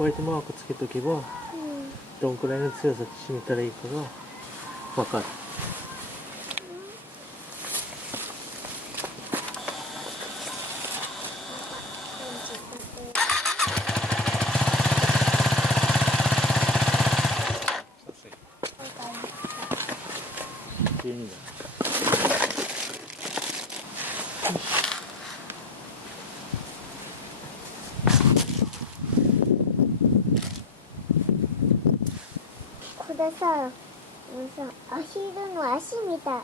こうやってマークつけとけば、どんくらいの強さで締めたらいいかが分かる。12だ。これさ、アヒルの足みたい。ア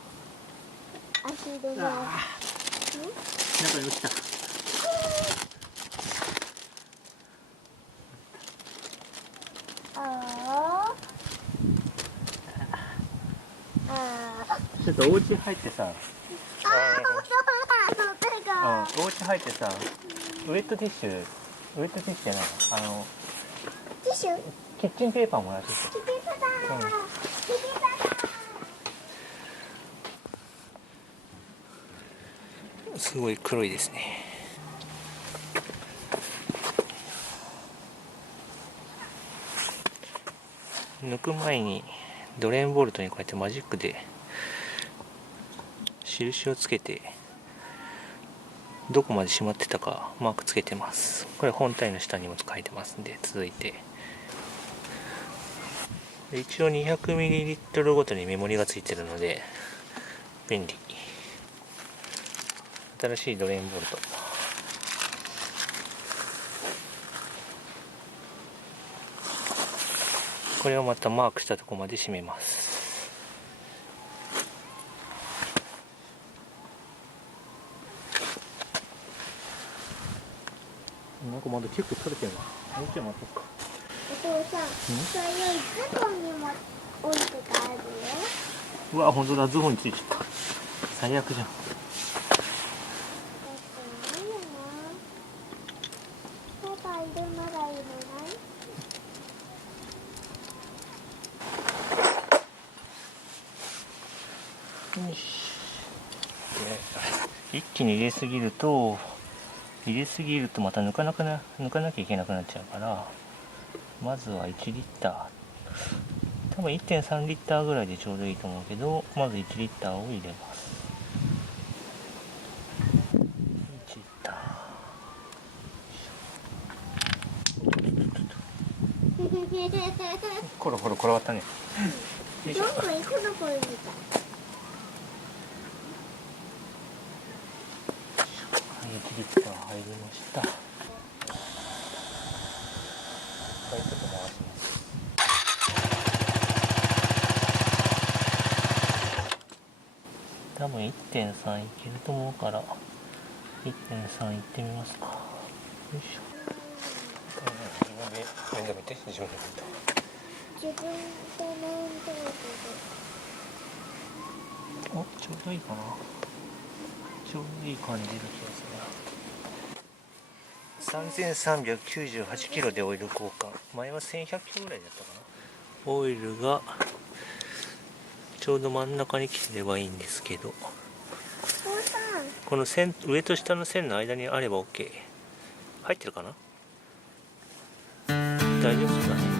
ヒルの足。中に落ちた。ちょっとお家入ってさ。お家入ってさ、ウェットティッシュじゃない、ティッシュ？キッチンペーパーもらってきて。キッチンペーパーだ。キッチンペーパー。すごい黒いですね。抜く前にドレーンボルトにこうやってマジックで印をつけて、どこまで閉まってたかマークつけてます。これ本体の下にも書いてますんで。続いて一応 200ml ごとにメモリがついてるので便利。新しいドレーンボルト。これをまたマークしたところまで締めます。なんかまだ結構取れてるな。もうちょい待っとくか。お父さん、それよりズボンにも置いてかあるよ。うわ、本当だ、ズボンについちゃった。最悪じゃん。パパいるまだいるない？よし。一気に入れすぎるとまた抜かなきゃいけなくなっちゃうから、まずは1リッター、多分 1.3 リッターぐらいでちょうどいいと思うけど、まず1リッターを入れます。1リッターコロコロ転がったね。どんどん行くのこれみたい。1リッター入りました。はい、ちょっと回します。多分 1.3 いけると思うから 1.3 いってみますか。よいしょ。自分で面倒見て。自分で面倒見て。お、ちょうどいいかな。ちょうどいい感じの気がするな。3398キロでオイル交換。前は1100キロぐらいだったかな。オイルがちょうど真ん中に来てればいいんですけど、この線、上と下の線の間にあれば OK。 入ってるかな。大丈夫そうだね。